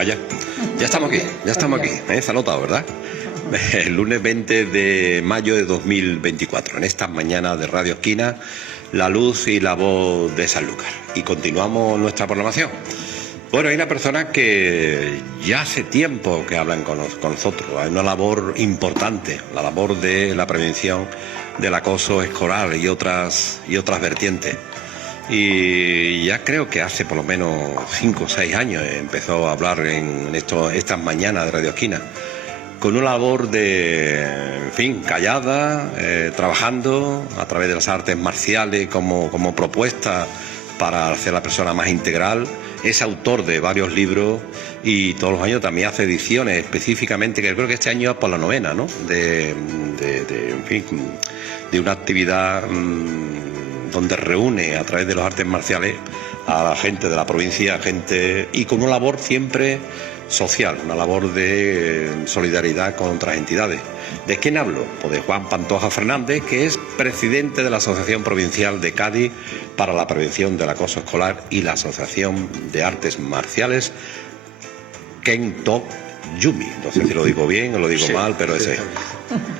Vaya, ya estamos aquí, se ha notado, ¿verdad? El lunes 20 de mayo de 2024, en estas mañanas de Radio Esquina, la luz y la voz de Sanlúcar. Y continuamos nuestra programación. Bueno, hay una persona que ya hace tiempo que hablan con nosotros. Hay una labor importante, la labor de la prevención del acoso escolar y otras vertientes. Y ya creo que hace por lo menos 5 o 6 años empezó a hablar en estas mañanas de Radio Esquina, con una labor en fin, callada, trabajando a través de las artes marciales como propuesta para hacer a la persona más integral. Es autor de varios libros y todos los años también hace ediciones específicamente, que creo que este año es por la 9ª, ¿no? En fin, de una actividad donde reúne a través de los artes marciales a la gente de la provincia, y con una labor siempre social, una labor de solidaridad con otras entidades. ¿De quién hablo? Pues de Juan Pantoja Fernández, que es presidente de la Asociación Provincial de Cádiz para la Prevención del Acoso Escolar y la Asociación de Artes Marciales Kento Yumi. No sé si lo digo bien o lo digo mal, pero ese es.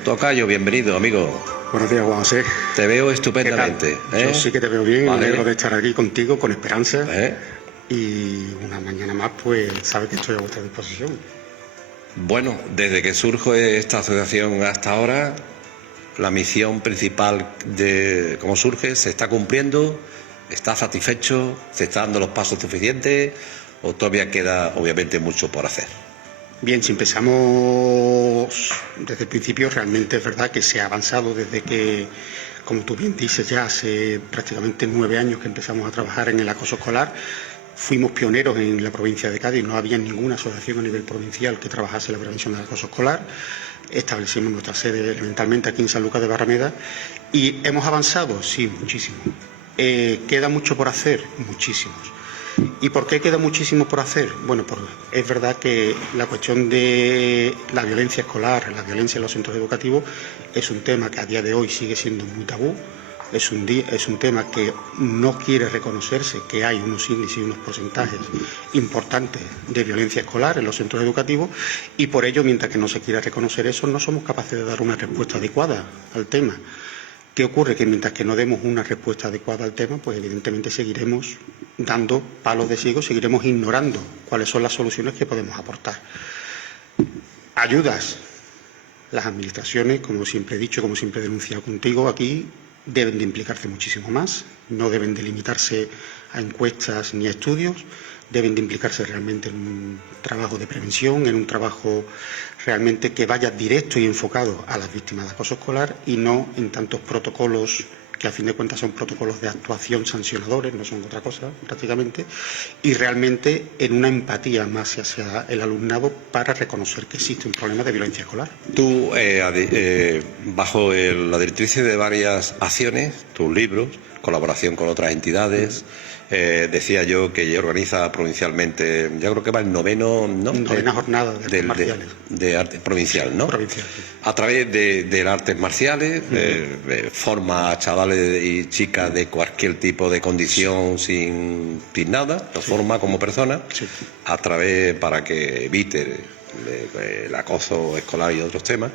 Tocayo, bienvenido, amigo. Buenos días, Juan José. Te veo estupendamente. Yo sí que te veo bien, vale. Me alegro de estar aquí contigo, con esperanza. Y una mañana más, pues, sabes que estoy a vuestra disposición. Bueno, desde que surge esta asociación hasta ahora, la misión principal de cómo surge se está cumpliendo, está satisfecho, se está dando los pasos suficientes o todavía queda obviamente mucho por hacer. Bien, si empezamos desde el principio, realmente es verdad que se ha avanzado desde que, como tú bien dices, ya hace prácticamente 9 años que empezamos a trabajar en el acoso escolar. Fuimos pioneros en la provincia de Cádiz, no había ninguna asociación a nivel provincial que trabajase la prevención del acoso escolar. Establecimos nuestra sede elementalmente aquí en Sanlúcar de Barrameda y hemos avanzado, sí, muchísimo. ¿Queda mucho por hacer? Muchísimos. ¿Y por qué queda muchísimo por hacer? Bueno, es verdad que la cuestión de la violencia escolar, la violencia en los centros educativos, es un tema que a día de hoy sigue siendo muy tabú. Es un tema que no quiere reconocerse que hay unos índices y unos porcentajes importantes de violencia escolar en los centros educativos y por ello, mientras que no se quiera reconocer eso, no somos capaces de dar una respuesta adecuada al tema. ¿Qué ocurre? Que mientras que no demos una respuesta adecuada al tema, pues evidentemente seguiremos dando palos de ciego, seguiremos ignorando cuáles son las soluciones que podemos aportar. Ayudas. Las administraciones, como siempre he dicho, como siempre he denunciado contigo aquí, deben de implicarse muchísimo más, no deben de limitarse a encuestas ni a estudios, deben de implicarse realmente en un trabajo de prevención, en un trabajo realmente que vaya directo y enfocado a las víctimas de acoso escolar y no en tantos protocolos que a fin de cuentas son protocolos de actuación sancionadores, no son otra cosa prácticamente, y realmente en una empatía más hacia el alumnado para reconocer que existe un problema de violencia escolar. Tú, bajo la directriz de varias acciones, tus libros, colaboración con otras entidades, decía yo que organiza provincialmente, yo creo que va el 9º, ¿no? 9ª jornada de artes marciales. De arte provincial, ¿no? Provincial, sí. A través de las artes marciales, forma a chavales y chicas de cualquier tipo de condición sin nada, los forma como personas, a través para que evite el acoso escolar y otros temas.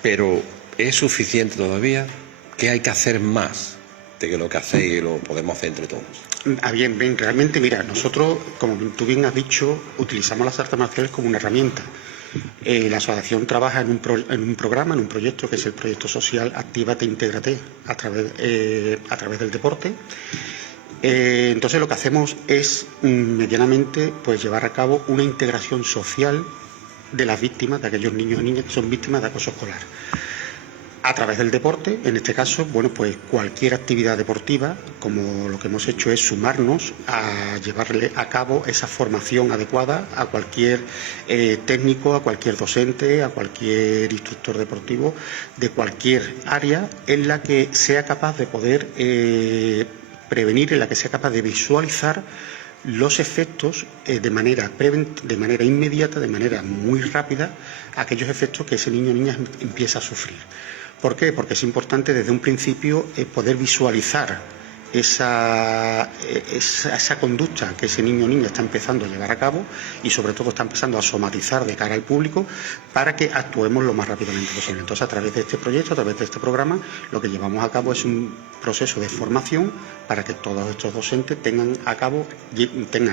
Pero ¿es suficiente todavía? ¿Qué hay que hacer más de que lo que hacéis y lo podemos hacer entre todos? Bien, realmente, mira, nosotros, como tú bien has dicho, utilizamos las artes marciales como una herramienta. La asociación trabaja en un programa, en un proyecto que es el proyecto social Actívate, Intégrate a través del deporte. Entonces lo que hacemos es medianamente pues llevar a cabo una integración social de las víctimas, de aquellos niños y niñas que son víctimas de acoso escolar. A través del deporte, en este caso, bueno, pues cualquier actividad deportiva, como lo que hemos hecho es sumarnos a llevarle a cabo esa formación adecuada a cualquier técnico, a cualquier docente, a cualquier instructor deportivo de cualquier área en la que sea capaz de poder prevenir, en la que sea capaz de visualizar los efectos de manera inmediata, de manera muy rápida, aquellos efectos que ese niño o niña empieza a sufrir. ¿Por qué? Porque es importante desde un principio poder visualizar esa conducta que ese niño o niña está empezando a llevar a cabo y sobre todo está empezando a somatizar de cara al público para que actuemos lo más rápidamente posible. Entonces, a través de este proyecto, a través de este programa, lo que llevamos a cabo es un proceso de formación para que todos estos docentes tengan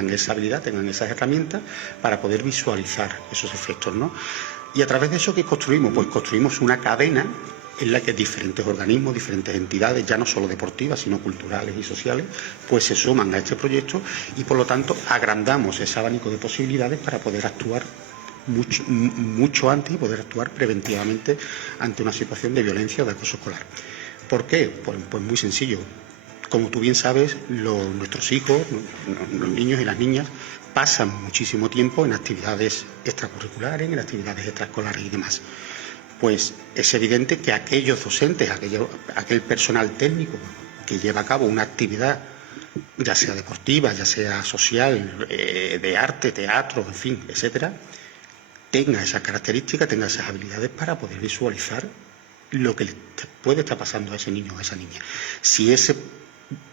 esa habilidad, tengan esas herramientas para poder visualizar esos efectos, ¿no? Y a través de eso, ¿qué construimos? Pues construimos una cadena en la que diferentes organismos, diferentes entidades, ya no solo deportivas, sino culturales y sociales, pues se suman a este proyecto y, por lo tanto, agrandamos ese abanico de posibilidades para poder actuar mucho antes y poder actuar preventivamente ante una situación de violencia o de acoso escolar. ¿Por qué? Pues muy sencillo. Como tú bien sabes, nuestros hijos, los niños y las niñas, pasan muchísimo tiempo en actividades extracurriculares, en actividades extraescolares y demás. Pues es evidente que aquellos docentes, aquel personal técnico que lleva a cabo una actividad, ya sea deportiva, ya sea social, de arte, teatro, en fin, etcétera, tenga esas características, tenga esas habilidades para poder visualizar lo que le puede estar pasando a ese niño o a esa niña. Si ese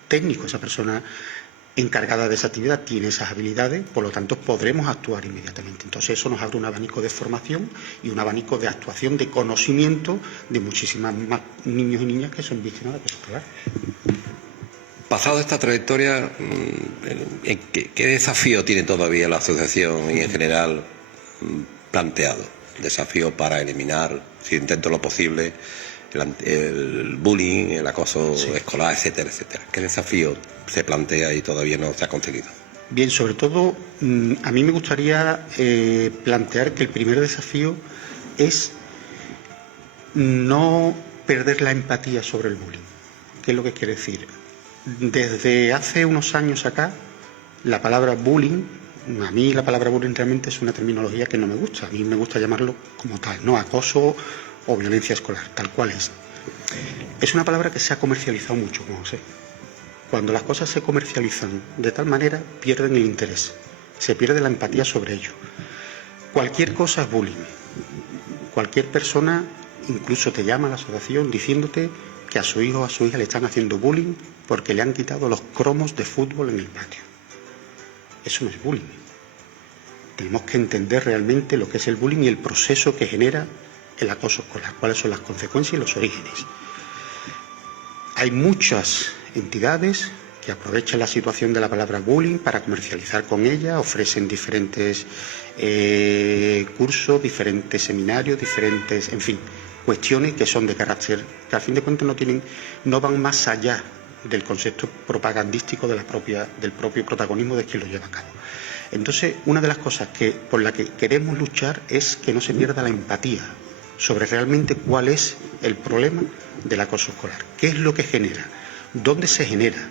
técnico, esa persona encargada de esa actividad tiene esas habilidades, por lo tanto podremos actuar inmediatamente. Entonces eso nos abre un abanico de formación y un abanico de actuación, de conocimiento de muchísimas más niños y niñas que son víctimas de acoso escolar. Pasado esta trayectoria, ¿qué desafío tiene todavía la asociación y en general planteado? Desafío para eliminar, si intento lo posible, el bullying, el acoso escolar, etcétera, etcétera. ¿Qué desafío se plantea y todavía no se ha conseguido? Bien, sobre todo, a mí me gustaría plantear que el primer desafío es no perder la empatía sobre el bullying. ¿Qué es lo que quiere decir? Desde hace unos años acá, la palabra bullying, a mí la palabra bullying realmente es una terminología que no me gusta. A mí me gusta llamarlo como tal, no acoso o violencia escolar, tal cual es. Es una palabra que se ha comercializado mucho, como sé. Cuando las cosas se comercializan de tal manera, pierden el interés, se pierde la empatía sobre ello. Cualquier cosa es bullying. Cualquier persona incluso te llama a la asociación diciéndote que a su hijo o a su hija le están haciendo bullying porque le han quitado los cromos de fútbol en el patio. Eso no es bullying. Tenemos que entender realmente lo que es el bullying y el proceso que genera el acoso escolar, cuáles son las consecuencias y los orígenes. Hay muchas entidades que aprovechan la situación de la palabra bullying para comercializar con ella, ofrecen diferentes cursos, diferentes seminarios, diferentes, en fin, cuestiones que son de carácter, que al fin de cuentas no van más allá del concepto propagandístico del propio protagonismo de quien lo lleva a cabo. Entonces, una de las cosas por la que queremos luchar es que no se pierda la empatía sobre realmente cuál es el problema del acoso escolar, qué es lo que genera, dónde se genera,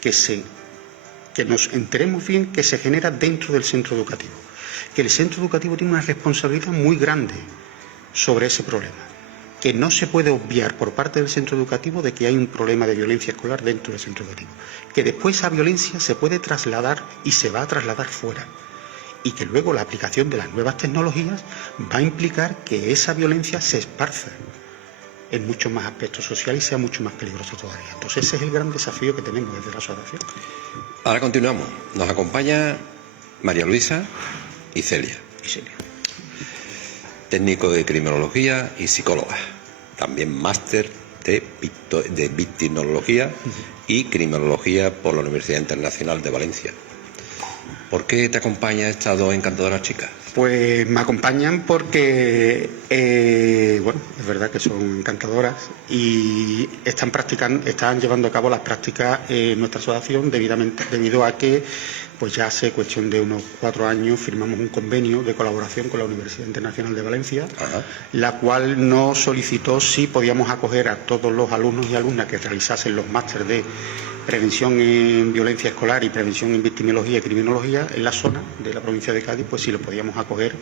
que nos enteremos bien que se genera dentro del centro educativo, que el centro educativo tiene una responsabilidad muy grande sobre ese problema, que no se puede obviar por parte del centro educativo de que hay un problema de violencia escolar dentro del centro educativo, que después esa violencia se puede trasladar y se va a trasladar fuera, y que luego la aplicación de las nuevas tecnologías va a implicar que esa violencia se esparza en muchos más aspectos sociales y sea mucho más peligroso todavía. Entonces ese es el gran desafío que tenemos desde la asociación. Ahora continuamos. Nos acompaña María Luisa y Celia. Técnico de criminología y psicóloga. También máster de victimología y criminología por la Universidad Internacional de Valencia. ¿Por qué te acompañan estas dos encantadoras chicas? Pues me acompañan porque, bueno, es verdad que son encantadoras y están llevando a cabo las prácticas en nuestra asociación debido a que, pues ya hace cuestión de unos 4 años firmamos un convenio de colaboración con la Universidad Internacional de Valencia, la cual nos solicitó si podíamos acoger a todos los alumnos y alumnas que realizasen los másteres de prevención en violencia escolar y prevención en victimología y criminología en la zona de la provincia de Cádiz, pues si lo podíamos acoger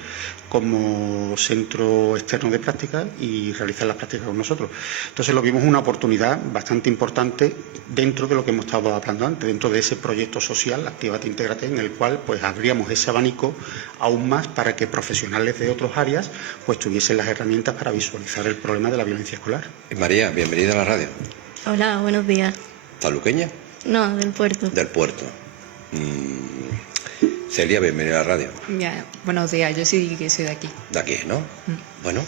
como centro externo de práctica y realizar las prácticas con nosotros. Entonces lo vimos una oportunidad bastante importante dentro de lo que hemos estado hablando antes, dentro de ese proyecto social, Actívate, Intégrate, en el cual pues abríamos ese abanico aún más para que profesionales de otras áreas pues tuviesen las herramientas para visualizar el problema de la violencia escolar. María, bienvenida a la radio. Hola, buenos días. ¿Saluqueña? No, del puerto. Del puerto. Celia, bienvenida a la radio. Ya, buenos días, yo sí que soy de aquí. De aquí, ¿no? Bueno.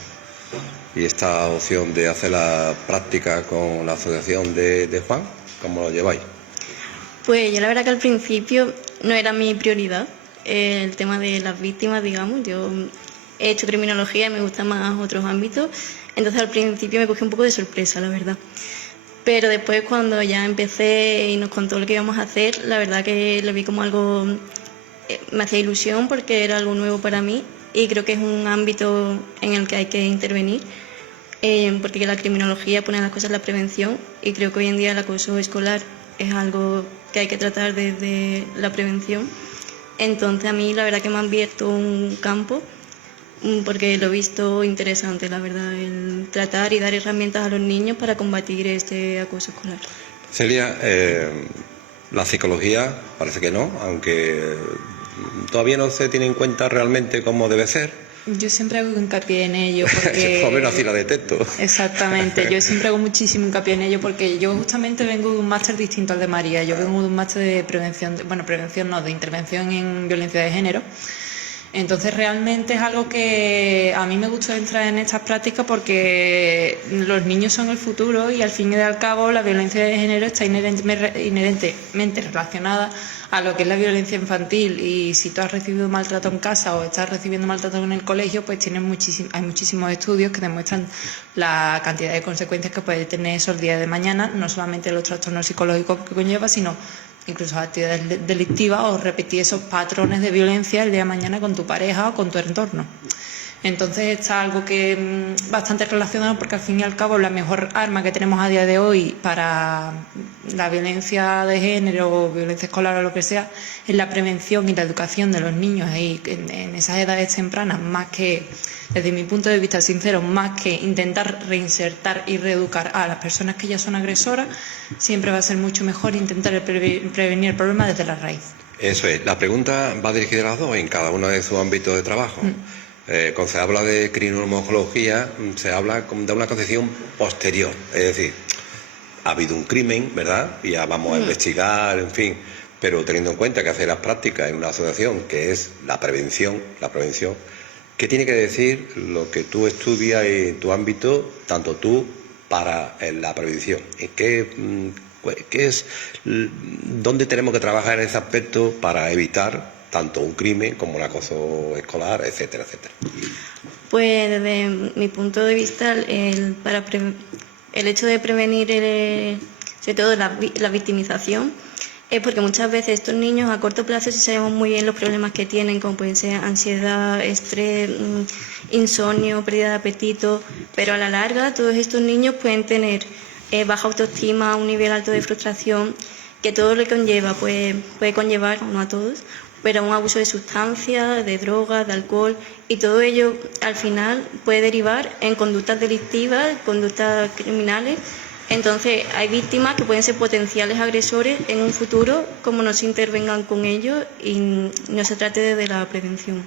¿Y esta opción de hacer la práctica con la asociación de Juan, cómo lo lleváis? Pues yo la verdad que al principio no era mi prioridad el tema de las víctimas, digamos. Yo he hecho criminología y me gustan más otros ámbitos. Entonces al principio me cogí un poco de sorpresa, la verdad. Pero después cuando ya empecé y nos contó lo que íbamos a hacer, la verdad que lo vi como algo... me hacía ilusión porque era algo nuevo para mí y creo que es un ámbito en el que hay que intervenir, porque la criminología pone las cosas en la prevención y creo que hoy en día el acoso escolar es algo que hay que tratar desde la prevención. Entonces a mí la verdad que me han abierto un campo porque lo he visto interesante, la verdad, el tratar y dar herramientas a los niños para combatir este acoso escolar. Celia, la psicología parece que no, aunque todavía no se tiene en cuenta realmente cómo debe ser. Yo siempre hago hincapié en ello porque... Por lo menos así la detecto. Exactamente, yo siempre hago muchísimo hincapié en ello porque yo justamente vengo de un máster distinto al de María. Yo vengo de un máster de prevención, de intervención en violencia de género. Entonces realmente es algo que a mí me gusta entrar en estas prácticas porque los niños son el futuro y al fin y al cabo la violencia de género está inherentemente relacionada a lo que es la violencia infantil, y si tú has recibido maltrato en casa o estás recibiendo maltrato en el colegio, pues hay muchísimos estudios que demuestran la cantidad de consecuencias que puede tener eso el día de mañana, no solamente los trastornos psicológicos que conlleva, sino incluso actividades delictivas o repetir esos patrones de violencia el día de mañana con tu pareja o con tu entorno. Entonces está algo que bastante relacionado porque al fin y al cabo la mejor arma que tenemos a día de hoy para la violencia de género o violencia escolar o lo que sea es la prevención y la educación de los niños y en esas edades tempranas, más que, desde mi punto de vista sincero, más que intentar reinsertar y reeducar a las personas que ya son agresoras, siempre va a ser mucho mejor intentar prevenir el problema desde la raíz. Eso es, la pregunta va dirigida a las dos en cada uno de sus ámbitos de trabajo. Cuando se habla de criminología, se habla de una concepción posterior, es decir, ha habido un crimen, ¿verdad? Y ya vamos a investigar, en fin, pero teniendo en cuenta que hacer las prácticas en una asociación que es la prevención, ¿qué tiene que decir lo que tú estudias en tu ámbito, tanto tú, para la prevención? ¿Qué es, dónde tenemos que trabajar en ese aspecto para evitar tanto un crimen como el acoso escolar, etcétera, etcétera? Pues desde mi punto de vista, el hecho de prevenir, sobre todo la victimización, es porque muchas veces estos niños a corto plazo sí sabemos muy bien los problemas que tienen, como pueden ser ansiedad, estrés, insomnio, pérdida de apetito, pero a la larga todos estos niños pueden tener baja autoestima, un nivel alto de frustración, que todo lo que conlleva puede conllevar, no a todos, pero un abuso de sustancias, de drogas, de alcohol, y todo ello al final puede derivar en conductas delictivas, conductas criminales. Entonces hay víctimas que pueden ser potenciales agresores en un futuro, como no se intervengan con ellos y no se trate desde la prevención.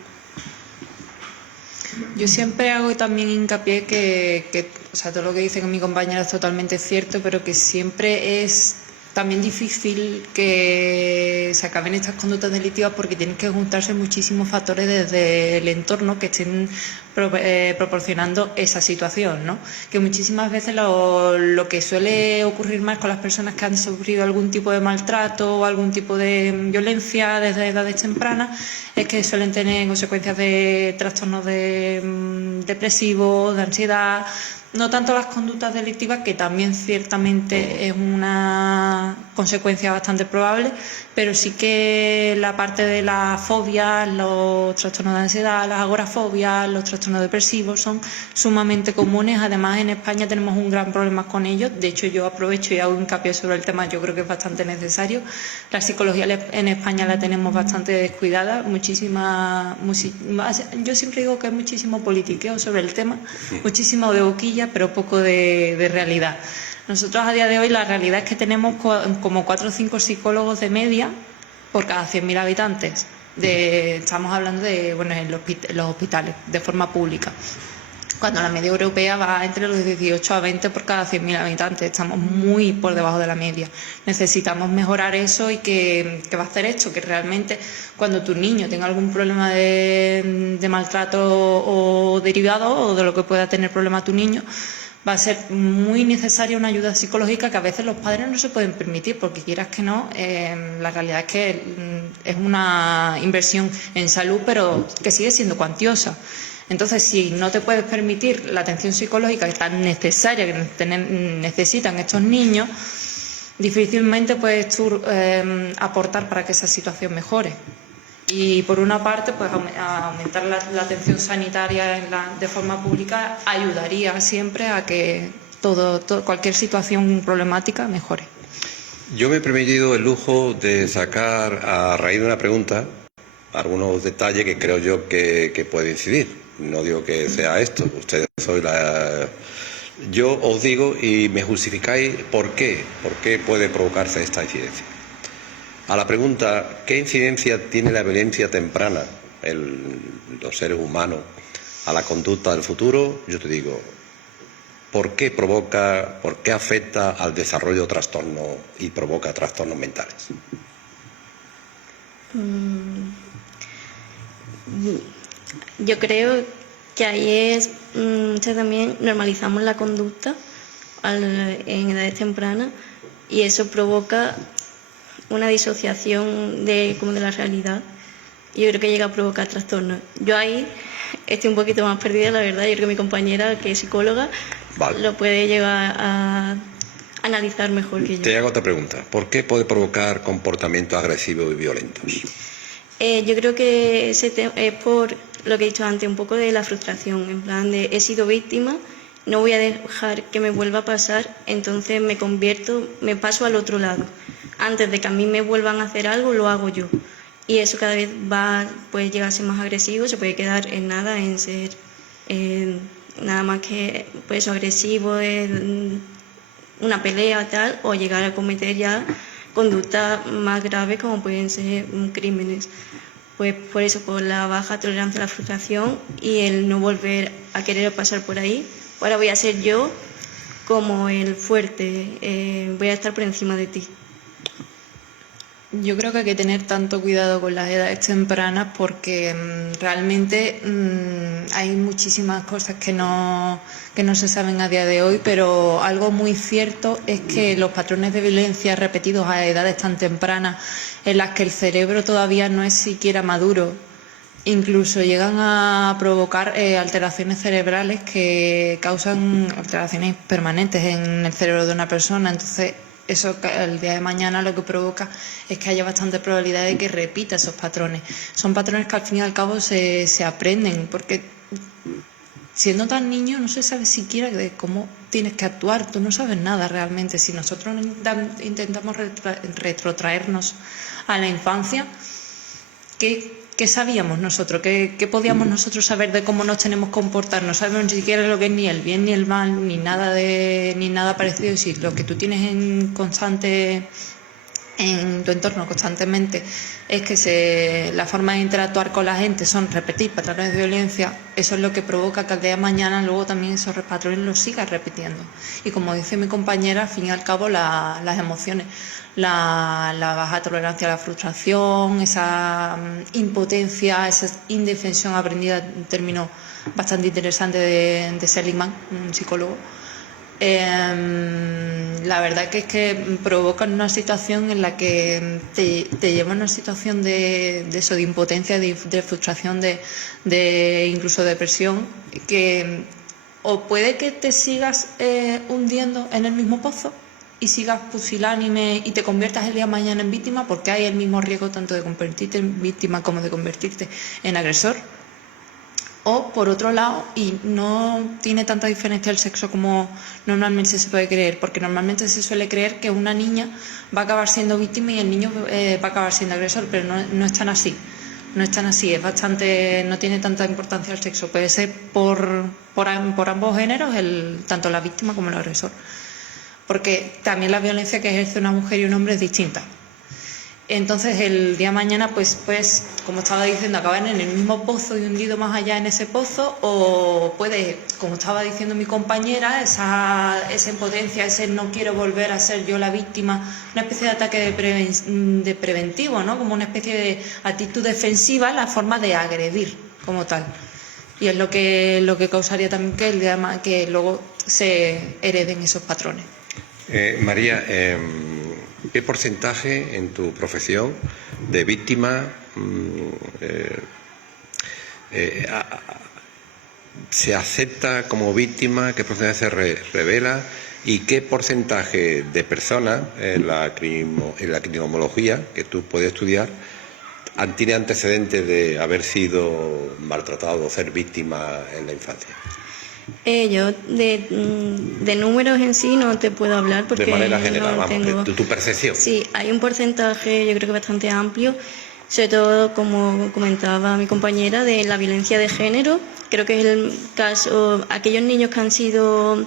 Yo siempre hago también hincapié que o sea, todo lo que dice mi compañera es totalmente cierto, pero que siempre es también difícil que se acaben estas conductas delictivas porque tienen que juntarse muchísimos factores desde el entorno que estén proporcionando esa situación, ¿no? Que muchísimas veces lo que suele ocurrir más con las personas que han sufrido algún tipo de maltrato o algún tipo de violencia desde edades tempranas es que suelen tener consecuencias de trastornos depresivos, de ansiedad. No tanto las conductas delictivas, que también ciertamente es una consecuencia bastante probable, pero sí que la parte de las fobias, los trastornos de ansiedad, las agorafobias, los trastornos depresivos son sumamente comunes. Además, en España tenemos un gran problema con ellos. De hecho, yo aprovecho y hago hincapié sobre el tema, yo creo que es bastante necesario. La psicología en España la tenemos bastante descuidada, yo siempre digo que hay muchísimo politiqueo sobre el tema, muchísimo de boquilla, pero poco de realidad. Nosotros a día de hoy la realidad es que tenemos como 4 o 5 psicólogos de media por cada 100.000 habitantes. Estamos hablando de en los hospitales, de forma pública. cuando la media europea va entre los 18 a 20 por cada 100.000 habitantes. Estamos muy por debajo de la media. Necesitamos mejorar eso. ¿Y qué va a hacer esto? Que realmente cuando tu niño tenga algún problema de maltrato o derivado, o de lo que pueda tener problema tu niño, va a ser muy necesaria una ayuda psicológica que a veces los padres no se pueden permitir, porque quieras que no, la realidad es que es una inversión en salud, pero que sigue siendo cuantiosa. Entonces, si no te puedes permitir la atención psicológica que tan necesaria que necesitan estos niños, difícilmente puedes tú aportar para que esa situación mejore. Y por una parte, pues aumentar la atención sanitaria de forma pública ayudaría siempre a que cualquier situación problemática mejore. Yo me he permitido el lujo de sacar, a raíz de una pregunta, algunos detalles que creo yo que puede incidir. No digo que sea esto, ustedes sois Yo os digo y me justificáis por qué puede provocarse esta incidencia. A la pregunta, ¿qué incidencia tiene la violencia temprana en los seres humanos a la conducta del futuro? Yo te digo, ¿por qué afecta al desarrollo de trastornos y provoca trastornos mentales? Yo creo que ahí es muchas también normalizamos la conducta en edades tempranas y eso provoca una disociación de la realidad. Yo creo que llega a provocar trastornos. Yo ahí estoy un poquito más perdida, la verdad. Yo creo que mi compañera, que es psicóloga, lo puede llegar a analizar mejor que yo. Te hago otra pregunta. ¿Por qué puede provocar comportamientos agresivos y violentos? Yo creo que es por lo que he dicho antes, un poco de la frustración, en plan de he sido víctima, no voy a dejar que me vuelva a pasar, entonces me paso al otro lado. Antes de que a mí me vuelvan a hacer algo, lo hago yo. Y eso cada vez puede llegar a ser más agresivo, se puede quedar en nada, en ser nada más que pues, agresivo, una pelea tal, o llegar a cometer ya conductas más graves como pueden ser crímenes. Pues por eso, por la baja tolerancia a la frustración y el no volver a querer pasar por ahí. Ahora voy a ser yo como el fuerte, voy a estar por encima de ti. Yo creo que hay que tener tanto cuidado con las edades tempranas porque realmente hay muchísimas cosas que no se saben a día de hoy, pero algo muy cierto es que los patrones de violencia repetidos a edades tan tempranas en las que el cerebro todavía no es siquiera maduro, incluso llegan a provocar alteraciones cerebrales que causan alteraciones permanentes en el cerebro de una persona. Entonces, eso el día de mañana lo que provoca es que haya bastante probabilidad de que repita esos patrones. Son patrones que al fin y al cabo se aprenden, porque siendo tan niño no se sabe siquiera de cómo tienes que actuar, tú no sabes nada realmente. Si nosotros intentamos retrotraernos a la infancia, ¿qué sabíamos nosotros? ¿Qué podíamos nosotros saber de cómo nos tenemos que comportar? No sabemos ni siquiera lo que es ni el bien ni el mal, ni nada parecido. Si lo que tú tienes en tu entorno constantemente es que la forma de interactuar con la gente son repetir patrones de violencia, eso es lo que provoca que al día de mañana luego también esos patrones los sigas repitiendo. Y como dice mi compañera, al fin y al cabo las emociones, la baja tolerancia a la frustración, esa impotencia, esa indefensión aprendida, un término bastante interesante de Seligman, un psicólogo. La verdad que es que provocan una situación en la que te lleva a una situación de impotencia, de frustración, de incluso depresión, que o puede que te sigas hundiendo en el mismo pozo y sigas pusilánime y te conviertas el día de mañana en víctima, porque hay el mismo riesgo tanto de convertirte en víctima como de convertirte en agresor. O, por otro lado, y no tiene tanta diferencia el sexo como normalmente se puede creer, porque normalmente se suele creer que una niña va a acabar siendo víctima y el niño va a acabar siendo agresor, pero no es tan así. No es tan así, no tiene tanta importancia el sexo. Puede ser por ambos géneros, tanto la víctima como el agresor. Porque también la violencia que ejerce una mujer y un hombre es distinta. Entonces el día de mañana, pues como estaba diciendo, acabar en el mismo pozo y hundido más allá en ese pozo, o puede, como estaba diciendo mi compañera, esa impotencia, ese no quiero volver a ser yo la víctima, una especie de ataque de preventivo, ¿no? Como una especie de actitud defensiva, la forma de agredir como tal. Y es lo que causaría también que el día que luego se hereden esos patrones. María, ¿qué porcentaje en tu profesión de víctimas se acepta como víctima? ¿Qué porcentaje se revela? ¿Y qué porcentaje de personas en la criminología que tú puedes estudiar tiene antecedentes de haber sido maltratado o ser víctima en la infancia? Yo de números en sí no te puedo hablar porque de manera general, no tengo... tu percepción. Sí, hay un porcentaje yo creo que bastante amplio, sobre todo como comentaba mi compañera, de la violencia de género. Creo que es el caso, aquellos niños que han sido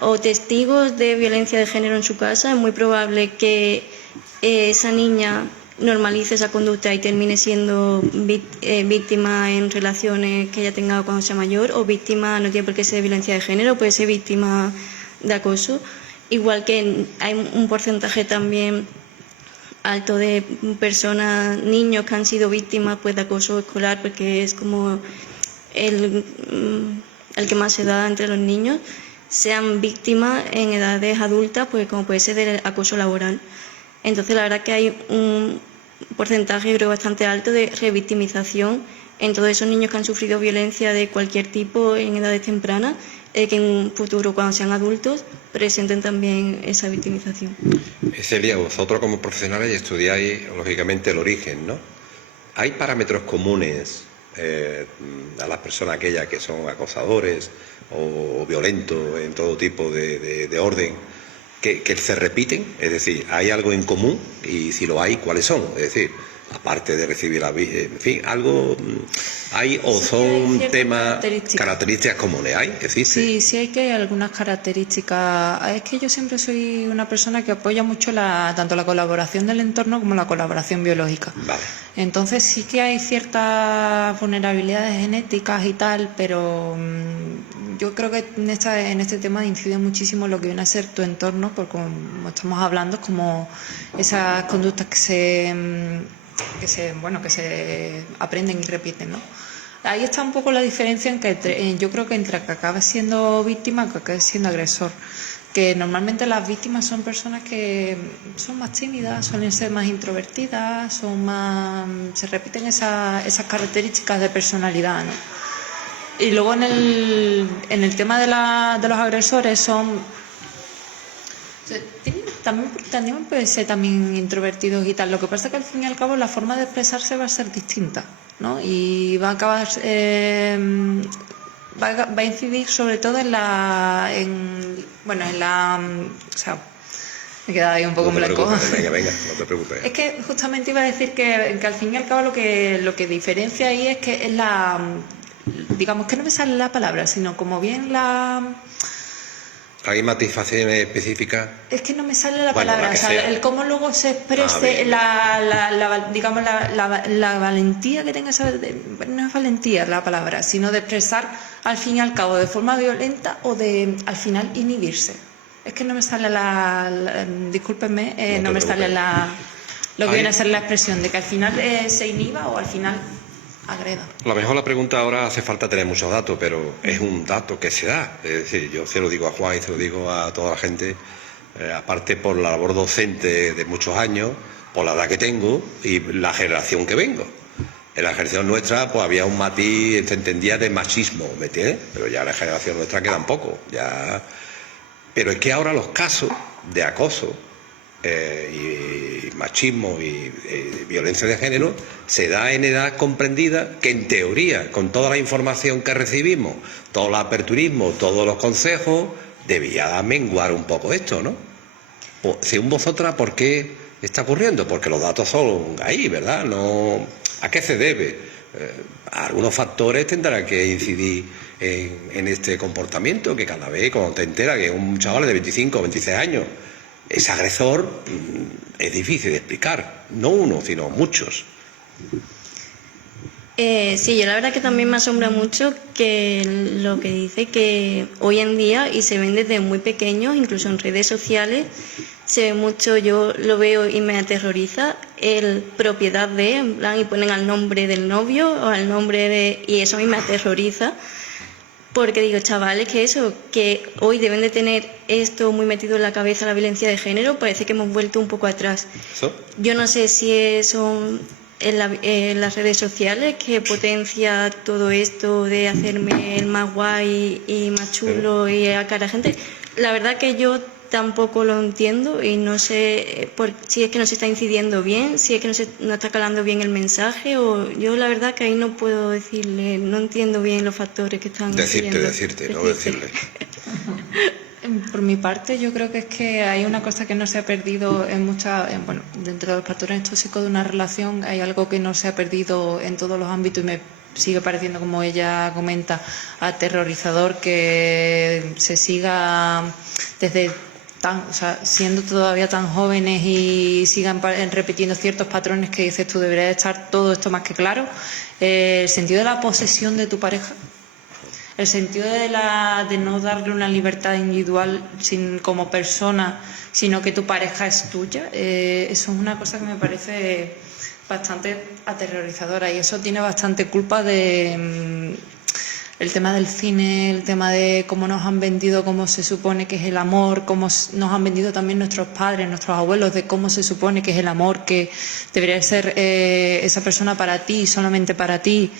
o testigos de violencia de género en su casa, es muy probable que esa niña normalice esa conducta y termine siendo víctima en relaciones que ella tenga cuando sea mayor, o víctima, no tiene por qué ser de violencia de género, puede ser víctima de acoso. Igual que hay un porcentaje también alto de personas, niños que han sido víctimas pues de acoso escolar, porque es como el que más se da entre los niños, sean víctimas en edades adultas, pues como puede ser del acoso laboral. Entonces la verdad que hay un porcentaje, creo, bastante alto de revictimización en todos esos niños que han sufrido violencia de cualquier tipo en edades tempranas, que en un futuro, cuando sean adultos, presenten también esa victimización. Celia, vosotros como profesionales estudiáis lógicamente el origen, ¿no? ¿Hay parámetros comunes a las personas aquellas que son acosadores o violentos en todo tipo de orden que se repiten? Es decir, ¿hay algo en común? Y si lo hay, ¿cuáles son? Es decir, aparte de recibir en fin, algo hay, o son temas, características comunes, ¿hay? ¿Existe? Sí hay que hay algunas características. Es que yo siempre soy una persona que apoya mucho tanto la colaboración del entorno como la colaboración biológica. Vale. Entonces sí que hay ciertas vulnerabilidades genéticas y tal, pero yo creo que en este tema incide muchísimo lo que viene a ser tu entorno, porque como estamos hablando, es como esas conductas que se aprenden y repiten, ¿no? Ahí está un poco la diferencia yo creo que entre que acabes siendo víctima y que acabes siendo agresor. Que normalmente las víctimas son personas que son más tímidas, suelen ser más introvertidas, se repiten esas características de personalidad, ¿no? Y luego en el tema de los agresores también puede ser también introvertidos y tal. Lo que pasa es que al fin y al cabo la forma de expresarse va a ser distinta, ¿no? Y va a acabar va a incidir sobre todo en la o sea, me he quedado ahí un poco en blanco. Venga, no te preocupes. Es que justamente iba a decir que al fin y al cabo lo que diferencia ahí es que es digamos que no me sale la palabra, sino como bien ¿Hay matizaciones específicas? Es que no me sale la palabra, o sea, el cómo luego se exprese digamos la valentía que tenga no es valentía la palabra, sino de expresar al fin y al cabo de forma violenta o de al final inhibirse. Es que no me sale discúlpenme, no me sale lo que viene a ser la expresión de que al final se inhiba o al final agreda. A lo mejor la pregunta ahora hace falta tener muchos datos, pero es un dato que se da. Es decir, yo se lo digo a Juan y se lo digo a toda la gente, aparte por la labor docente de muchos años, por la edad que tengo y la generación que vengo. En la generación nuestra pues había un matiz, se entendía de machismo, ¿me entiendes? Pero ya en la generación nuestra quedan poco. Pero es que ahora los casos de acoso y machismo y violencia de género se da en edad comprendida, que en teoría, con toda la información que recibimos, todo el aperturismo, todos los consejos, debía menguar un poco esto, ¿no? Según vosotras, ¿por qué está ocurriendo? Porque los datos son ahí, ¿verdad? No, ¿a qué se debe? Algunos factores tendrán que incidir en este comportamiento, que cada vez cuando te enteras que un chaval de 25 o 26 años ese agresor es difícil de explicar, no uno, sino muchos. Sí, yo la verdad que también me asombra mucho que lo que dice que hoy en día, y se ven desde muy pequeños, incluso en redes sociales, se ve mucho, yo lo veo y me aterroriza, el propiedad de, en plan, y ponen al nombre del novio o al nombre de... Y eso a mí me aterroriza, porque digo, chavales, que eso, que hoy deben de tener esto muy metido en la cabeza, la violencia de género, parece que hemos vuelto un poco atrás. ¿Eso? Yo no sé si son en las redes sociales que potencia todo esto de hacerme el más guay y más chulo y a cara a gente. La verdad que yo tampoco lo entiendo y no sé si es que no se está incidiendo bien, si es que no está calando bien el mensaje, o yo la verdad que ahí no puedo decirle, no entiendo bien los factores que están Decirte, no decirle. Por mi parte, yo creo que es que hay una cosa que no se ha perdido bueno, dentro de los patrones tóxicos de una relación, hay algo que no se ha perdido en todos los ámbitos y me sigue pareciendo, como ella comenta, aterrorizador que se siga desde siendo todavía tan jóvenes y sigan repitiendo ciertos patrones que dices tú, debería estar todo esto más que claro. El sentido de la posesión de tu pareja, el sentido de no darle una libertad individual como persona, sino que tu pareja es tuya, eso es una cosa que me parece bastante aterrorizadora, y eso tiene bastante culpa de el tema del cine, el tema de cómo nos han vendido, cómo se supone que es el amor, cómo nos han vendido también nuestros padres, nuestros abuelos, de cómo se supone que es el amor, que debería ser esa persona para ti, solamente para ti.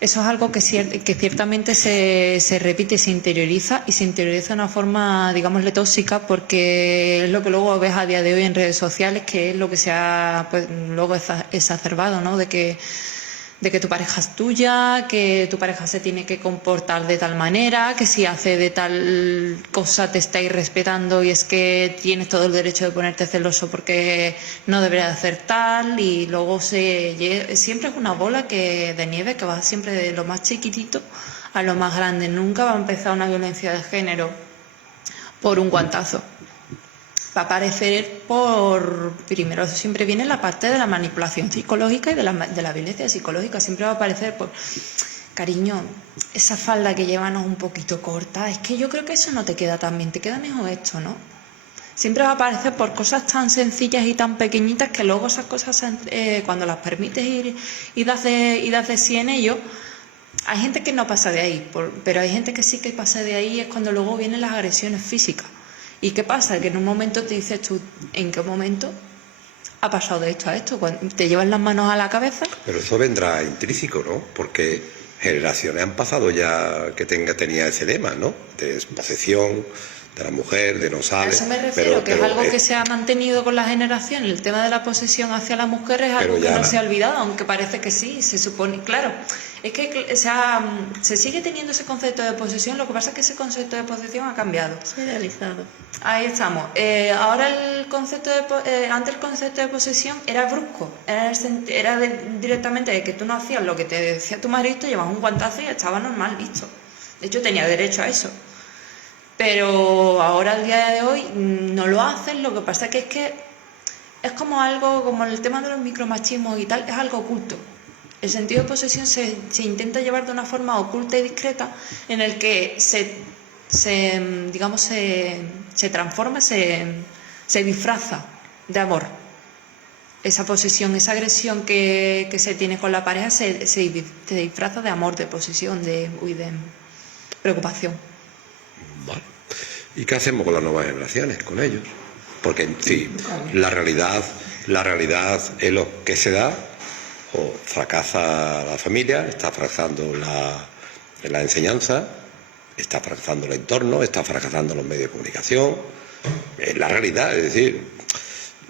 Eso es algo que ciertamente se repite, se interioriza de una forma, digámosle, tóxica, porque es lo que luego ves a día de hoy en redes sociales, que es lo que se ha luego exacerbado, ¿no? De que tu pareja es tuya, que tu pareja se tiene que comportar de tal manera, que si hace de tal cosa te está irrespetando y es que tienes todo el derecho de ponerte celoso porque no debería hacer tal, y luego siempre es una bola de nieve que va siempre de lo más chiquitito a lo más grande. Nunca va a empezar una violencia de género por un guantazo. Va a aparecer primero siempre viene la parte de la manipulación psicológica y de la violencia psicológica. Siempre va a aparecer cariño, esa falda que llevan es un poquito corta, es que yo creo que eso no te queda tan bien, te queda mejor esto, ¿no? Siempre va a aparecer por cosas tan sencillas y tan pequeñitas que luego esas cosas, cuando las permites ir y das de sí en ello, hay gente que no pasa de ahí, pero hay gente que sí que pasa de ahí, y es cuando luego vienen las agresiones físicas. ¿Y qué pasa? Que en un momento te dices tú, ¿en qué momento ha pasado de esto a esto? Cuando te llevas las manos a la cabeza. Pero eso vendrá intrínseco, ¿no? Porque generaciones han pasado ya que tenía ese lema, ¿no? De posesión de la mujer, de no sabe. A eso me refiero, que es algo que se ha mantenido con la generación. El tema de la posesión hacia la mujer es algo que no se ha olvidado, aunque parece que sí, se supone. Claro, es que se sigue teniendo ese concepto de posesión, lo que pasa es que ese concepto de posesión ha cambiado. Se ha realizado. Ahí estamos. Ahora antes el concepto de posesión era brusco, era directamente de que tú no hacías lo que te decía tu marido, te llevabas un guantazo y estaba normal, visto. De hecho, tenía derecho a eso. Pero ahora, al día de hoy, no lo hacen. Lo que pasa es que es como algo, como el tema de los micromachismos y tal, es algo oculto. El sentido de posesión se intenta llevar de una forma oculta y discreta, en el que se transforma, se disfraza de amor. Esa posesión, esa agresión que se tiene con la pareja se disfraza de amor, de posesión, de preocupación. Vale. ¿Y qué hacemos con las nuevas generaciones, con ellos? Porque sí, la realidad es lo que se da, o fracasa la familia, está fracasando la enseñanza, está fracasando el entorno, está fracasando los medios de comunicación. Es la realidad, es decir,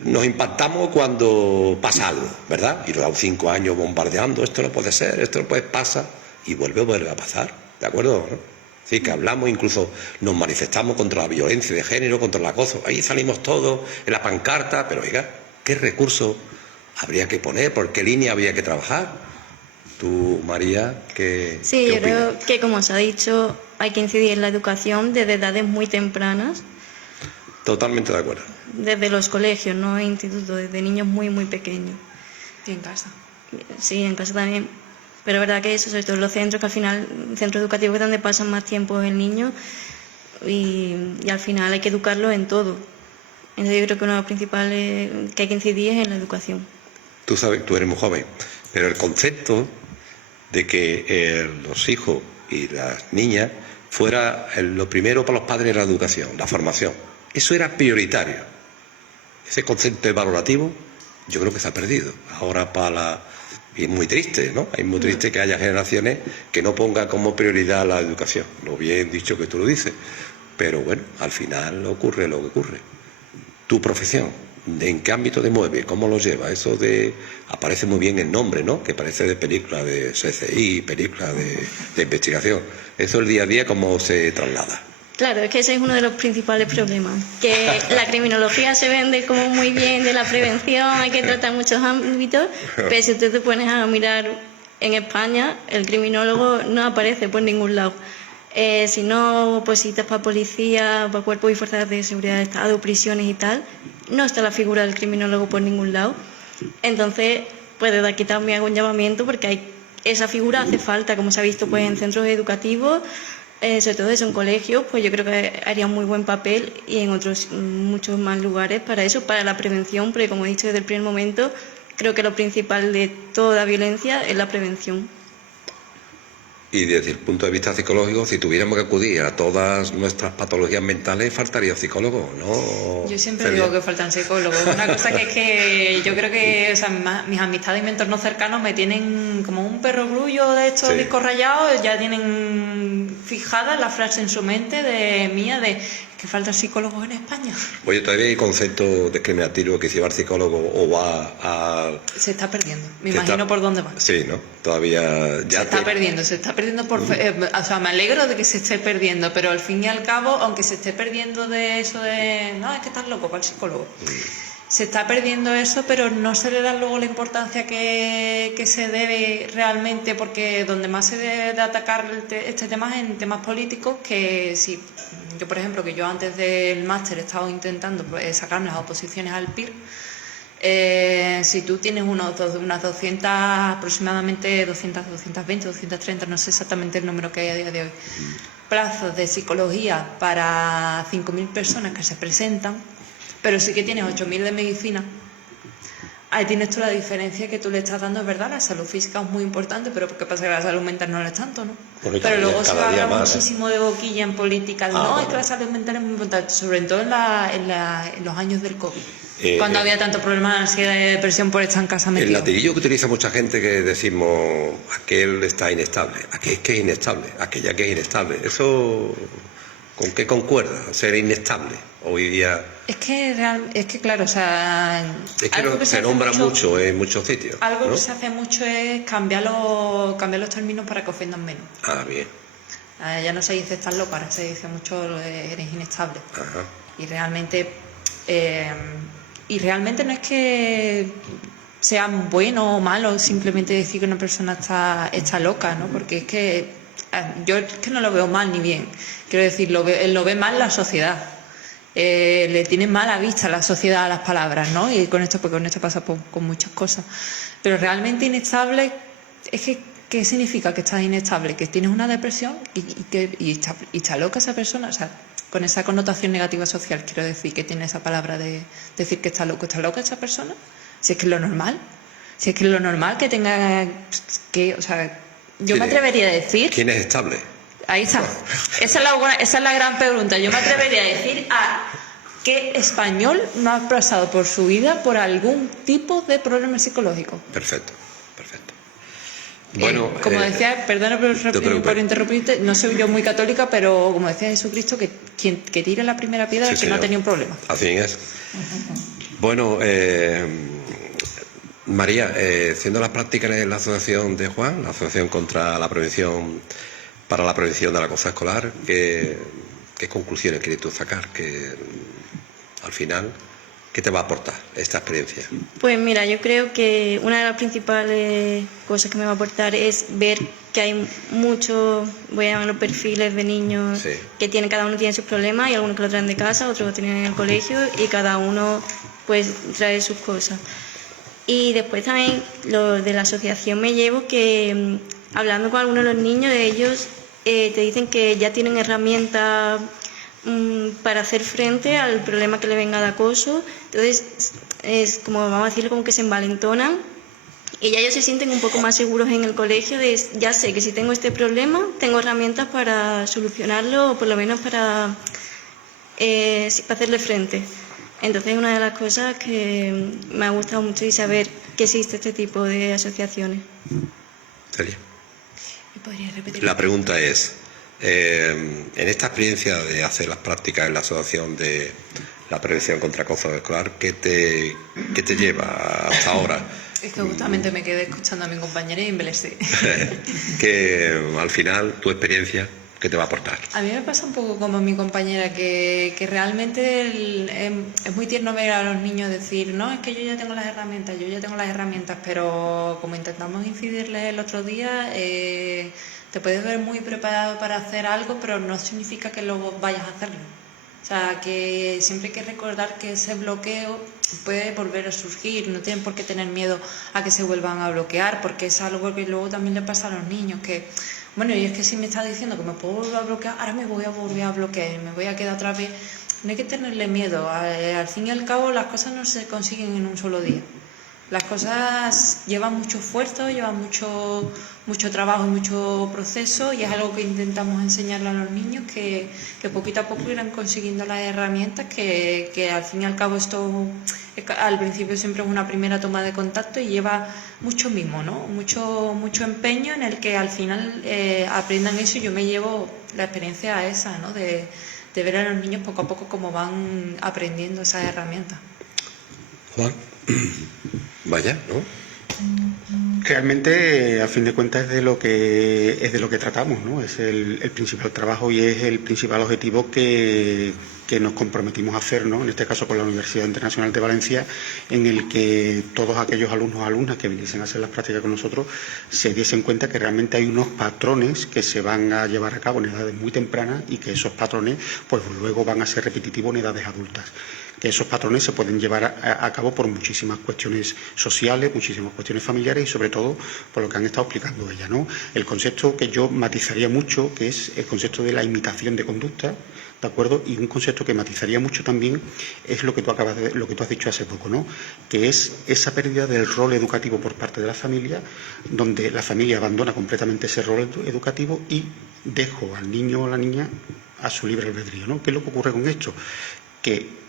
nos impactamos cuando pasa algo, ¿verdad? Y luego 5 años bombardeando, esto no puede ser, esto no puede pasar, y vuelve a pasar, ¿de acuerdo? ¿No? Sí, que hablamos, incluso nos manifestamos contra la violencia de género, contra el acoso. Ahí salimos todos en la pancarta, pero oiga, ¿qué recursos habría que poner? ¿Por qué línea habría que trabajar? Tú, María, ¿qué Sí, yo opinas? creo que, como se ha dicho, hay que incidir en la educación desde edades muy tempranas. Totalmente de acuerdo. desde los colegios, no institutos, desde niños muy, muy pequeños. Y en casa. Sí, en casa también. Pero es verdad que eso, sobre todo en los centros, que al final, centros educativos es donde pasan más tiempo el niño y al final hay que educarlo en todo. Entonces yo creo que uno de los principales que hay que incidir es en la educación. Tú sabes, tú eres muy joven, pero el concepto de que los hijos y las niñas fuera lo primero para los padres la educación, la formación, eso era prioritario. Ese concepto valorativo yo creo que se ha perdido. Ahora y es muy triste, ¿no? Es muy triste que haya generaciones que no pongan como prioridad la educación. Lo bien dicho que tú lo dices. Pero bueno, al final ocurre lo que ocurre. Tu profesión, ¿en qué ámbito te mueve? ¿Cómo lo lleva? Eso aparece muy bien el nombre, ¿no? Que parece de película de CCI, película de investigación. Eso el día a día, ¿cómo se traslada? Claro, es que ese es uno de los principales problemas, que la criminología se vende como muy bien de la prevención, hay que tratar muchos ámbitos, pero si tú te pones a mirar en España, el criminólogo no aparece por ningún lado. Si no opositas para policía, para cuerpos y fuerzas de seguridad del Estado, prisiones y tal, no está la figura del criminólogo por ningún lado. Entonces, pues desde aquí también hago un llamamiento porque esa figura hace falta, como se ha visto pues en centros educativos, sobre todo eso en colegios, pues yo creo que haría un muy buen papel y en otros muchos más lugares para eso, para la prevención, porque como he dicho desde el primer momento, creo que lo principal de toda violencia es la prevención. Y desde el punto de vista psicológico, si tuviéramos que acudir a todas nuestras patologías mentales, faltaría psicólogo, ¿no? Yo siempre digo que faltan psicólogos. Una cosa que es que yo creo que, o sea, mis amistades y mi entorno cercano me tienen como un perro grullo de estos discos rayados, ya tienen fijada la frase en su mente mía de que faltan psicólogos en España. Oye, todavía hay concepto discriminativo que si va al psicólogo o va a... Se está perdiendo, me imagino por dónde va. Sí, ¿no? Todavía... Se está perdiendo por... o sea, me alegro de que se esté perdiendo, pero al fin y al cabo, aunque se esté perdiendo de eso de... No, es que estás loco para el psicólogo. Se está perdiendo eso, pero no se le da luego la importancia que se debe realmente, porque donde más se debe de atacar este tema es en temas políticos, que si... Yo, por ejemplo, que yo antes del máster he estado intentando sacarme las oposiciones al PIR, si tú tienes unas 200, aproximadamente 220, 230, no sé exactamente el número que hay a día de hoy, plazos de psicología para 5.000 personas que se presentan, pero sí que tienes 8.000 de medicina, ahí tienes tú la diferencia que tú le estás dando, es verdad, la salud física es muy importante, pero ¿qué pasa? Que la salud mental no lo es tanto, ¿no? Bueno, pero luego se va a hablar más, muchísimo de boquilla en política, es que la salud mental es muy importante, sobre todo en los años del COVID, cuando había tanto problema de ansiedad y depresión por estar en casa metido. El latiguillo que utiliza mucha gente que decimos, aquel está inestable, aquel que es inestable, aquella que es inestable, ¿eso con qué concuerda? ¿Ser inestable hoy día? Es que claro, o sea... Es que se nombra mucho en muchos sitios. Algo ¿no? que se hace mucho es cambiar los términos para que ofendan menos. Ah, bien. Ya no se dice estás loco, ahora se dice mucho eres inestable. Ajá. Y realmente no es que sea bueno o malo simplemente decir que una persona está loca, ¿no? Porque es que yo es que no lo veo mal ni bien. Quiero decir, lo ve mal la sociedad. Le tiene mala vista la sociedad a las palabras, ¿no? Y con esto pasa con muchas cosas. Pero realmente inestable, es que ¿qué significa que estás inestable? Que tienes una depresión y está loca esa persona, o sea, con esa connotación negativa social, quiero decir, que tiene esa palabra de decir que está loca esa persona. Si es que es lo normal, que tenga que, o sea, yo me atrevería a decir... ¿Quién es estable? Ahí está. Esa es la gran pregunta. Yo me atrevería a decir ¿qué español no ha pasado por su vida por algún tipo de problema psicológico? Perfecto. Bueno, como decía, perdona por interrumpirte, no soy yo muy católica, pero como decía Jesucristo, que quien que tire la primera piedra es que no ha tenido un problema. Así es. Bueno, María, siendo las prácticas en la asociación de Juan, la asociación para la prevención del acoso escolar, ¿qué conclusiones quieres tú sacar? Que al final ¿Qué te va a aportar esta experiencia? Pues mira, yo creo que una de las principales cosas que me va a aportar es ver que hay muchos, voy a llamarlo perfiles de niños Sí. que tienen, cada uno tiene sus problemas, y algunos que lo traen de casa, otros lo tienen en el colegio, y cada uno pues trae sus cosas. Y después también lo de la asociación me llevo que hablando con algunos de los niños, ellos te dicen que ya tienen herramientas para hacer frente al problema que le venga de acoso. Entonces es como, vamos a decirlo, como que se envalentonan y ya ellos se sienten un poco más seguros en el colegio de, ya sé que si tengo este problema tengo herramientas para solucionarlo, o por lo menos para hacerle frente. Entonces, una de las cosas que me ha gustado mucho es saber que existe este tipo de asociaciones. Celia. ¿Me podría repetir? La pregunta es, en esta experiencia de hacer las prácticas en la Asociación de la Prevención contra Acoso Escolar, ¿qué te lleva hasta ahora? Es que justamente me quedé escuchando a mi compañera y embelesé. Que al final tu experiencia, ¿qué te va a aportar? A mí me pasa un poco como a mi compañera, que realmente es muy tierno ver a los niños decir, no, es que yo ya tengo las herramientas, pero como intentamos incidirles el otro día, te puedes ver muy preparado para hacer algo, pero no significa que luego vayas a hacerlo. O sea, que siempre hay que recordar que ese bloqueo puede volver a surgir, no tienen por qué tener miedo a que se vuelvan a bloquear, porque es algo que luego también le pasa a los niños, que, bueno, y es que si me está diciendo que me puedo volver a bloquear, ahora me voy a volver a bloquear y me voy a quedar otra vez. No hay que tenerle miedo, al fin y al cabo las cosas no se consiguen en un solo día. Las cosas llevan mucho esfuerzo, llevan mucho trabajo y mucho proceso, y es algo que intentamos enseñarle a los niños, que poquito a poco irán consiguiendo las herramientas, que al fin y al cabo esto al principio siempre es una primera toma de contacto y lleva mucho mimo, ¿no? Mucho empeño en el que al final aprendan eso. Y yo me llevo la experiencia esa, ¿no? De ver a los niños poco a poco cómo van aprendiendo esas herramientas. Juan. Vaya, ¿no? Realmente, a fin de cuentas, es de lo que tratamos, ¿no? Es el principal trabajo y es el principal objetivo que nos comprometimos a hacer, ¿no? En este caso con la Universidad Internacional de Valencia, en el que todos aquellos alumnos o alumnas que viniesen a hacer las prácticas con nosotros se diesen cuenta que realmente hay unos patrones que se van a llevar a cabo en edades muy tempranas, y que esos patrones pues luego van a ser repetitivos en edades adultas. Que esos patrones se pueden llevar a cabo por muchísimas cuestiones sociales, muchísimas cuestiones familiares, y sobre todo por lo que han estado explicando ella, ¿no? El concepto que yo matizaría mucho, que es el concepto de la imitación de conducta, ¿de acuerdo? Y un concepto que matizaría mucho también es lo que tú has dicho hace poco, ¿no? Que es esa pérdida del rol educativo por parte de la familia, donde la familia abandona completamente ese rol educativo y dejo al niño o la niña a su libre albedrío, ¿no? ¿Qué es lo que ocurre con esto? Que,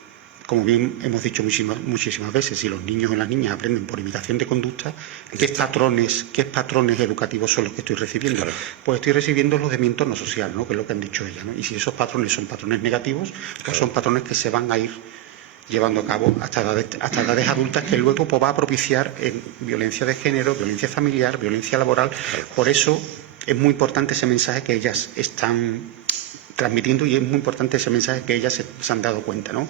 como bien hemos dicho muchísimas veces, si los niños o las niñas aprenden por imitación de conducta, ¿qué patrones educativos son los que estoy recibiendo? Claro. Pues estoy recibiendo los de mi entorno social, ¿no? Que es lo que han dicho ellas, ¿no? Y si esos patrones son patrones negativos, pues Claro. son patrones que se van a ir llevando a cabo hasta edades adultas, que luego pues, va a propiciar violencia de género, violencia familiar, violencia laboral. Claro. Por eso es muy importante ese mensaje que ellas están transmitiendo, y es muy importante ese mensaje que ellas se han dado cuenta, ¿no?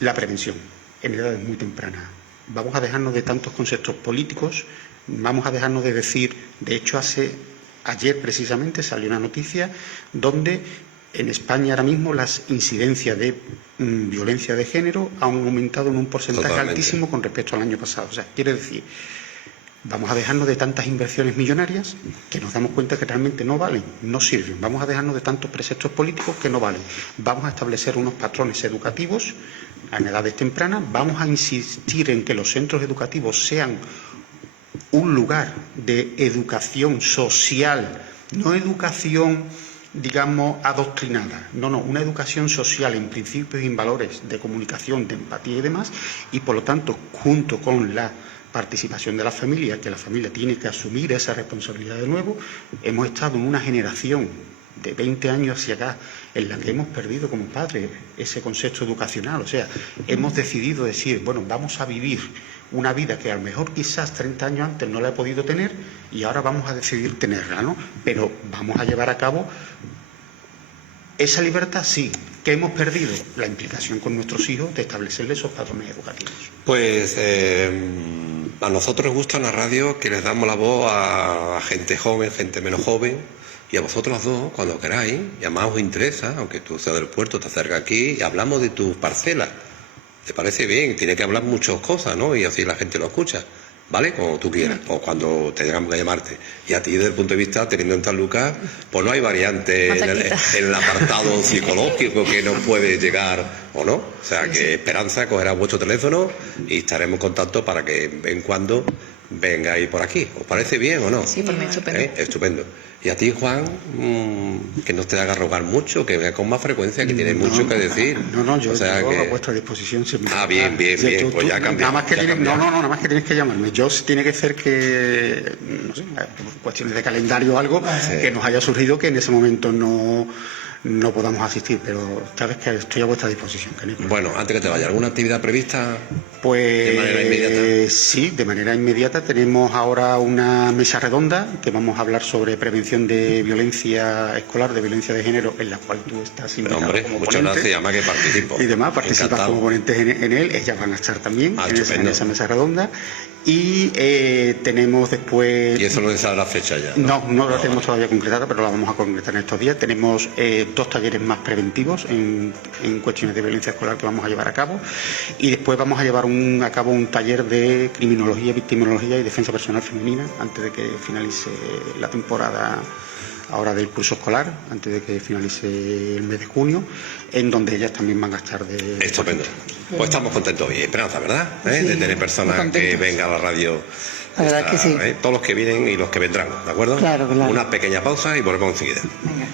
La prevención en edades muy tempranas. Vamos a dejarnos de tantos conceptos políticos, vamos a dejarnos de decir, de hecho ayer precisamente salió una noticia donde en España ahora mismo las incidencias de violencia de género han aumentado en un porcentaje Totalmente. altísimo con respecto al año pasado. O sea, quiere decir, vamos a dejarnos de tantas inversiones millonarias que nos damos cuenta que realmente no valen, no sirven. Vamos a dejarnos de tantos preceptos políticos que no valen. Vamos a establecer unos patrones educativos en edades tempranas. Vamos a insistir en que los centros educativos sean un lugar de educación social, no educación, digamos, adoctrinada. No, una educación social en principios y en valores de comunicación, de empatía y demás. Y por lo tanto, junto con la participación de la familia, que la familia tiene que asumir esa responsabilidad de nuevo. Hemos estado en una generación de 20 años hacia acá en la que hemos perdido como padres ese concepto educacional. O sea, hemos decidido decir, bueno, vamos a vivir una vida que a lo mejor quizás 30 años antes no la he podido tener y ahora vamos a decidir tenerla, ¿no? Pero vamos a llevar a cabo Esa libertad sí. ¿Qué hemos perdido? La implicación con nuestros hijos de establecerles esos patrones educativos. Pues a nosotros nos gusta una radio que les damos la voz a gente joven, gente menos joven, y a vosotros dos, cuando queráis, y además os interesa, aunque tú seas del puerto, te acercas aquí y hablamos de tus parcelas. ¿Te parece bien? Tiene que hablar muchas cosas, ¿no? Y así la gente lo escucha, ¿vale? Como tú quieras, o cuando tengamos que llamarte. Y a ti, desde el punto de vista, teniendo en Sanlúcar, pues no hay variante en el apartado psicológico que nos puede llegar, ¿o no? O sea, que Esperanza cogerá vuestro teléfono y estaremos en contacto para que de vez en cuando vengáis por aquí. ¿Os parece bien o no? Sí, por mí estupendo. Estupendo. Y a ti, Juan, que no te haga rogar mucho, que venga con más frecuencia, que tienes mucho que decir. No, yo o sea, a que... vuestra disposición siempre. Bien, pues ya cambiamos. Nada más que nada más que tienes que llamarme. Yo tiene que ser que, no sé, por cuestiones de calendario o algo, que nos haya surgido que en ese momento no podamos asistir, pero sabes que estoy a vuestra disposición. Bueno, antes que te vaya, ¿alguna actividad prevista? Pues ¿De manera inmediata? Sí, de manera inmediata. Tenemos ahora una mesa redonda que vamos a hablar sobre prevención de violencia escolar, de violencia de género, en la cual tú estás invitado como muchas ponente. gracias, además que participo. Y demás, participas Encantado. como ponentes en él, ellas van a estar también en esa mesa redonda. Y tenemos después... ¿Y eso no se sabe la fecha ya? No la tenemos todavía concretada, pero la vamos a concretar en estos días. Tenemos 2 talleres más preventivos en cuestiones de violencia escolar que vamos a llevar a cabo. Y después vamos a llevar a cabo un taller de criminología, victimología y defensa personal femenina antes de que finalice la temporada ahora del curso escolar, antes de que finalice el mes de junio, en donde ellas también van a estar de... Estupendo. Pues estamos contentos y Esperanza, ¿verdad? De tener personas que vengan a la radio. La verdad que sí. Todos los que vienen y los que vendrán, ¿de acuerdo? Claro. Una pequeña pausa y volvemos enseguida. Venga.